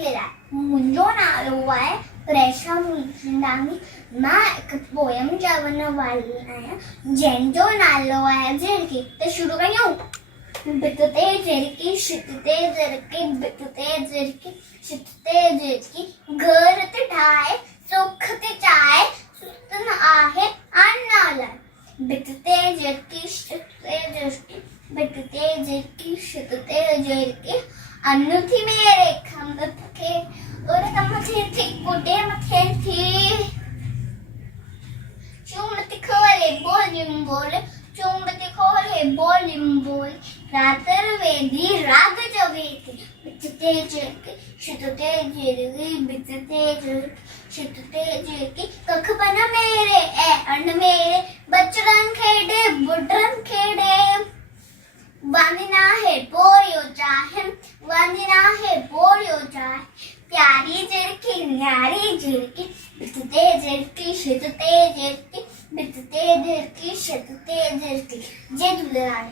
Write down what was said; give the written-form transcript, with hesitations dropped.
लिहिलेला आहे. मुंजो नालो आहे प्रेशा मुलजिंदानी मां एक पोयम जवन वाली जंजो नालो आहे झिरकी. तर सुरू करूं. बितते झिरकी शितते झिरकी बितते झिरकी शितते झिरकी घर ते ठाय सुख ते चाय सुतन आहे अन्नाला. बितते झिरकी शितते झिरकी बितते झिरकी शितते झिरकी अन्न थी मेरे खंबत के और तमथे थी कुटे मथे थी. चुमती खोले बोलिम बोल चुंबती खोले बोलिम बोल रातर वेदी राग जवेती. बितते झिरकी शितते झिरकी बितते झिरकी शितते झिरकी कख बना मेरे ए अन्न मेरे बचड़न खेडे बुढ़न खेडे. वंदना है बोरियो चाहे वंदना है बोरियो चाहे प्यारी झिरकी न्यारी झिरकी बितते झिरकी शितते झिरकी बितते झिरकी शितते झिरकी. जय झूलेलाल.